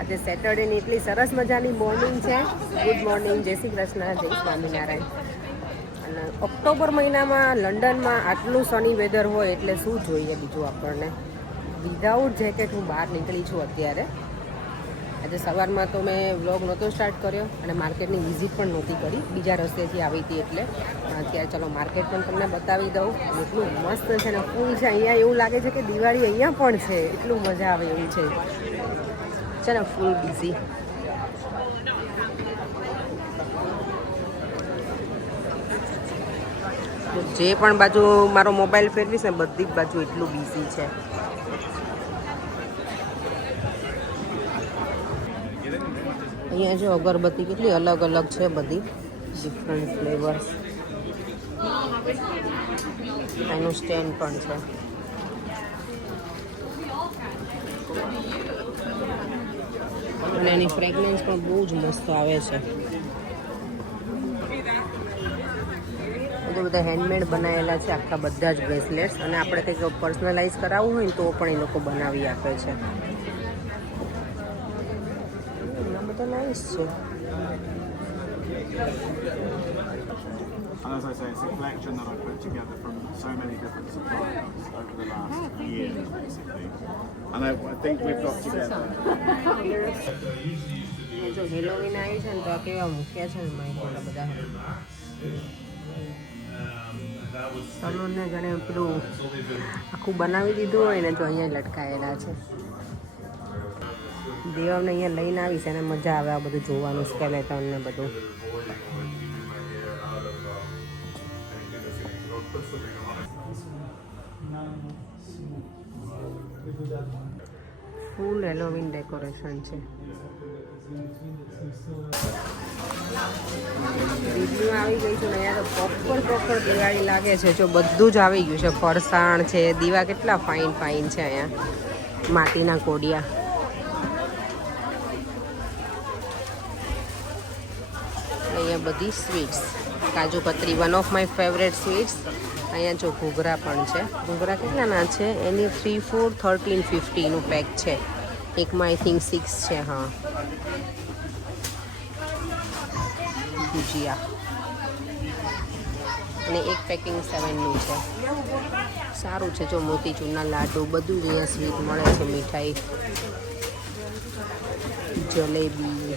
આજે સેટરડેની એટલી સરસ મજાની મોર્નિંગ છે. ગુડ મોર્નિંગ, જય શ્રી કૃષ્ણ, જય સ્વામિનારાયણ. અને ઓક્ટોબર મહિનામાં લંડનમાં આટલું સની વેધર હોય એટલે શું જોઈએ બીજું આપણને. વિધાઉટ જેકેટ હું બહાર નીકળી છું અત્યારે. આજે સવારમાં તો મેં વ્લોગ નહોતો સ્ટાર્ટ કર્યો અને માર્કેટની વિઝિટ પણ નહોતી કરી, બીજા રસ્તેથી આવી હતી એટલે. પણ અત્યારે ચલો માર્કેટ પણ તમને બતાવી દઉં. એટલું મસ્ત છે ને ફૂલ છે. અહીંયા એવું લાગે છે કે દિવાળી અહીંયા પણ છે, એટલું મજા આવે એવું છે ને. ફૂલ બિઝી. જે પણ બાજુ મારો મોબાઈલ ફેરવીશ ને બધી જ બાજુ એટલું બિઝી છે. અહીંયા જો અગરબત્તી કેટલી અલગ અલગ છે, બધી ડિફરન્ટ ફ્લેવર્સ. એનું સ્ટેન્ડ પણ છે. અને એની ફ્રેગ્રન્સ પણ બહુ જ મસ્ત આવે છે. તો બધા હેન્ડમેડ બનાવેલા છે આખા બધા જ બ્રેસલેટ્સ. અને આપણે કંઈક પર્સનલાઇઝ કરાવવું હોય ને તો પણ એ લોકો બનાવી આપે છે. બધા નાઈસ છે. And as I say, it's a collection that I've put together from so many different suppliers over the last year, basically. And I think we've got together. જો હેલોવીન આવી છે ને તો કેવા મૂક્યા છે ને માઇકોના બધા. સલૂનને જાણે પેલું આખું બનાવી દીધું હોય ને તો અહીંયા લટકાયેલા છે. દેવને અહીંયા લઈને આવીશ એને મજા આવે આ બધું જોવાનું, સ્કેલેટન ને બધું. ફૂલ હેલોવીન ડેકોરેશન છે. દિલ્હીમાં આવી ગઈ છું ને અહીંયા તો પ્રોપર દિવાળી લાગે છે. જો બધું જ આવી ગયું છે. ફરસાણ છે, દીવા કેટલા ફાઇન છે અહીંયા, માટીના કોડિયા. અહીંયા બધી sweets, kaju katri one of my favourite sweets. અહીંયા જો ઘૂઘરા પણ છે. ઘૂઘરા કેટલાના છે? એની 3, 4, 13, 50નું પેક છે. એકમાં આઈ થિંક 6 છે. હા, ભુજિયા અને એક પેકિંગ 7નું છે. સારું છે. જો મોતીચૂરના લાડુ બધું જ અહીંયા સ્વીટ મળે છે. મીઠાઈ, જલેબી.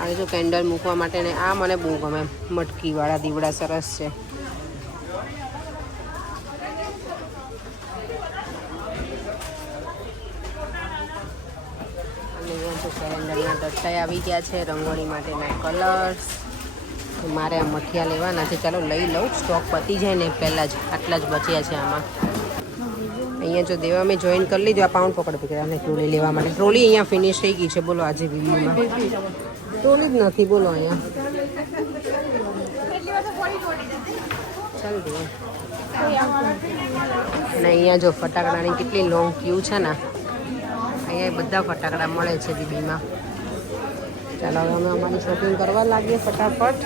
આ જો કેન્ડલ મૂકવા માટે ને આ મને બહુ ગમે, મટકીવાળા દીવડા સરસ છે. કેલેન્ડરના દટ્ટા આવી ગયા છે, રંગોળી માટેના કલર્સ. મારે આ મઠિયા લેવાના છે. ચાલો લઈ લઉં, સ્ટોક પતી જાય ને પહેલાં જ. આટલા જ બચ્યા છે આમાં. અહીંયા જો દેવા મેં જોઈન કરી લીધું. આ પાઉન્ડ પકડ પકડ્યા ટ્રોલી લેવા માટે. ટ્રોલી અહીંયા ફિનિશ થઈ ગઈ છે. બોલો આજે વિડીયોમાં ટ્રોલી જ નથી. બોલો અહીંયા ચાલ દે. અને અહીંયા જો ફટાકડાની કેટલી લોંગ ક્યુ છે ને. અહીંયા બધા ફટાકડા મળે છે દીદીમાં. ચાલો હવે અમે અમારી શોપિંગ કરવા લાગીએ ફટાફટ.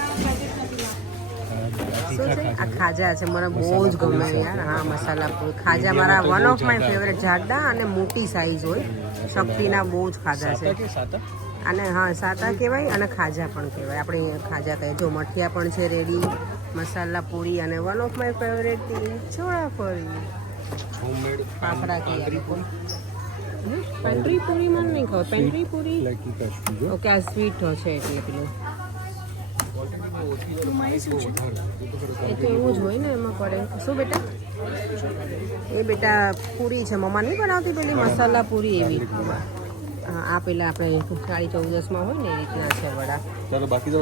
શું છે આ? ખાજા છે. મને બહુ જ ગમે યાર. હા, મસાલા પૂરી ખાજા મારા વન ઓફ માય ફેવરેટ. જાડા અને મોટી સાઈઝ હોય. શક્તિના બહુ જ ખાજા છે. અને હા, સાતા કહેવાય અને ખાજા પણ કહેવાય. આપણે ખાજા કહીએ. જો મઠિયા પણ છે રેડી, મસાલા પૂરી અને વન ઓફ માય ફેવરેટ ચોળાફળી, ફાફડા કહીએ. પેન્ટ્રી પૂરી મને નહીં ખબર. પેન્ટ્રી પૂરી ઓકે, આ સ્વીટ છે એટલે પેલું એ તો એવું જ હોય ને એમાં પડે. શું બેટા? એ બેટા પૂરી છે. મમ્મા નહીં બનાવતી પેલી મસાલા પૂરી એવી. આ પેલા આપણે કાળી ચૌદસમાં હોય ને એ રીતના છે વડા. ચાલો બાકી તો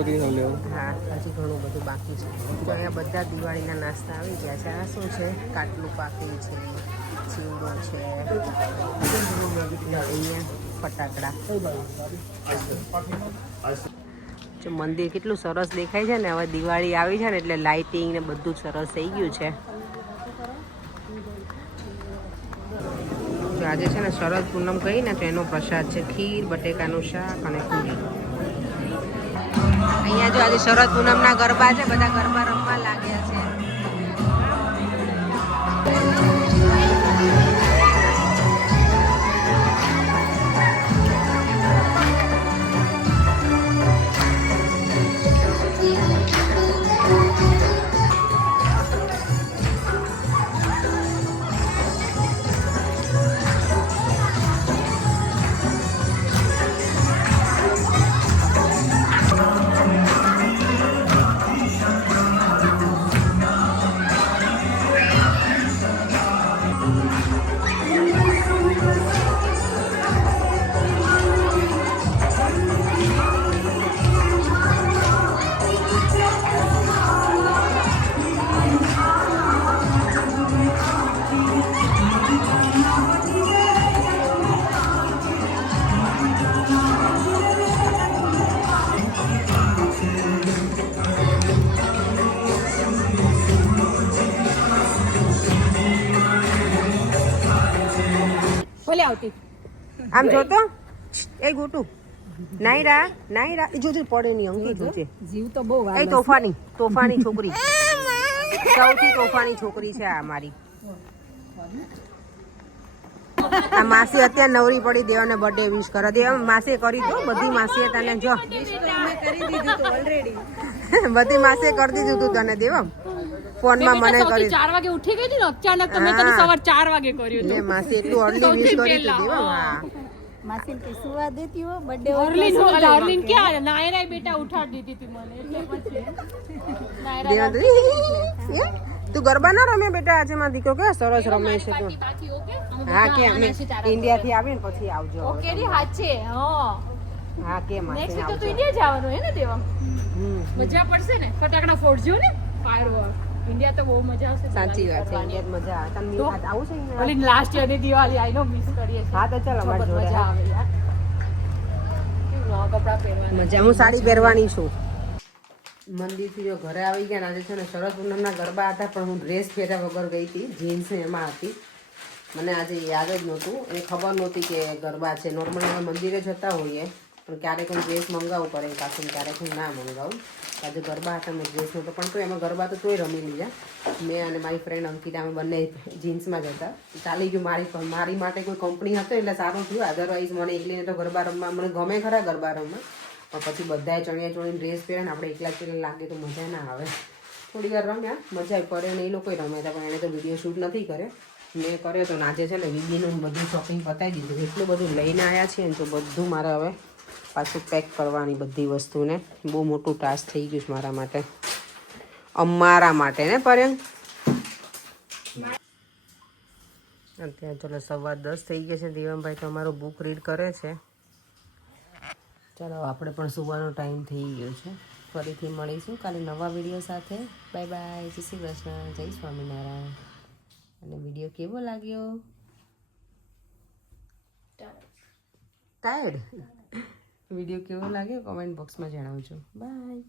હા, હજી ઘણું બધું બાકી છે. તો અહીંયા બધા દિવાળીના નાસ્તા આવી ગયા છે. આ શું છે? કાટલું પાકી છે, ચીવડો છે, અહીંયા ફટાકડા. જો મંદિર કેટલું સરસ દેખાય છે ને. હવે દિવાળી આવી છે ને એટલે લાઇટિંગ ને બધું જ સરસ થઈ ગયું છે. આજે છે ને શરદ પૂનમ કહી ને તો એનો પ્રસાદ છે ખીર, બટેકાનું શાક અને પૂરી. અહીંયા જો આજે શરદ પૂનમના ગરબા છે. બધા ગરબા રમવા લાગ્યા છે. નથી આવતી. આમ જોતો એ ગોટું નાયરા નાયરા એ જોજે પડે નહીં અંકી જોજે જીવ તો બહુ એ તોફાની છોકરી સૌથી તોફાની છોકરી છે આ મારી. આ માસી અત્યારે નવરી પડી દેવાને બર્થડે વિશ કરે દેવા માસીએ કરી દો બધી માસીએ તને જો બધી માસીએ કરી દીધું તું તને દેવા ફોનમાં મને કરી 4 વાગે ઉઠી ગઈ હતી ને અચાનક તો મેં તને સવાર 4 વાગે કર્યું લે માસી એટલું અર્લી વિશ કરી દીધું દેવા હા માસી કે સુવા દેતી હો બર્થડે અરલીન ક્યાં નાયરાય બેટા ઉઠાડી દીધી હતી મને એટલે પછી નાયરા દેવા તું ગરબા ના રમે બેટા આજે માં દીકરો કે સરસ રમે છે તું બાકી ઓકે હા કે અમે ઇન્ડિયા થી આવીને પછી આવજો ઓકે રી હાચે હા હા કે માસી નેક્સ્ટ તો ઇન્ડિયા જવાનું હે ને દેવા મજા પડશે ને ફટાકડા ફોડજો ને ફાયરવર્ક ઇન્ડિયા તો બહુ મજા આવશે સાચી વાત છે ઇન્ડિયા મજા આવે તમને યાદ આવું છે ને ઓલી લાસ્ટ યર ની દિવાળી આઈ નો મિસ કરીએ છે હા તો ચાલ અમાર જોડે મજા આવે યાર કેવું નવા કપડા પહેરવાના મજા હું સાડી પહેરવાની છું મંદિરથી જો ઘરે આવી ગયા ને આજે છે ને શરદ પૂનમના ગરબા હતા પણ હું ડ્રેસ પહેર્યા વગર ગઈ હતી જીન્સ એમાં હતી મને આજે યાદ જ નહોતું એ ખબર નહોતી કે ગરબા છે નોર્મલી અમે મંદિરે જતા હોઈએ પણ ક્યારેક હું ડ્રેસ મંગાવવું પડે પાછું ક્યારેક હું ના મંગાવું આજે ગરબા હતા મેં ડ્રેસ નહોતો પણ તો એમાં ગરબા તો તોય રમી લીધા મેં અને મારી ફ્રેન્ડ અંકિતા અમે બંને જીન્સમાં જ હતા ચાલી ગયું મારી માટે કોઈ કંપની હતો એટલે સારું થયું અધરવાઇઝ મને એકલીને તો ગરબા રમવા મને ગમે ખરા ગરબા રમવા પણ પછી બધાએ ચણિયા ચોળીને ડ્રેસ પહેરે ને આપણે એકલા એકલા લાગે તો મજા ના આવે થોડી વાર રમ્યા મજા પડે ને એ લોકોએ રમ્યા હતા પણ એણે તો વિડીયો શૂટ નથી કર્યો મેં કર્યો તો આજે છે ને વિડીનું બધું શોપિંગ પતાવી દીધું એટલું બધું લઈને આવ્યા છીએ ને તો બધું મારે હવે પાછું પેક કરવાની બધી વસ્તુને બહુ મોટું ટાસ્ક થઈ ગયું છે મારા માટે અમારા માટે ને પર્યંક અત્યારે ચલો 10:15 થઈ ગયા છે દેવમભાઈ તો અમારો બુક રીડ કરે છે ચાલો આપણે પણ સુવાનો ટાઈમ થઈ ગયો છે ફરીથી મળીશું કાલે નવા વિડીયો સાથે બાય બાય જય શ્રી કૃષ્ણ જય સ્વામિનારાયણ અને વિડીયો કેવો લાગ્યો ટાયર્ડ વિડીયો કેવો લાગ્યો કમેન્ટ બોક્સમાં જણાવજો બાય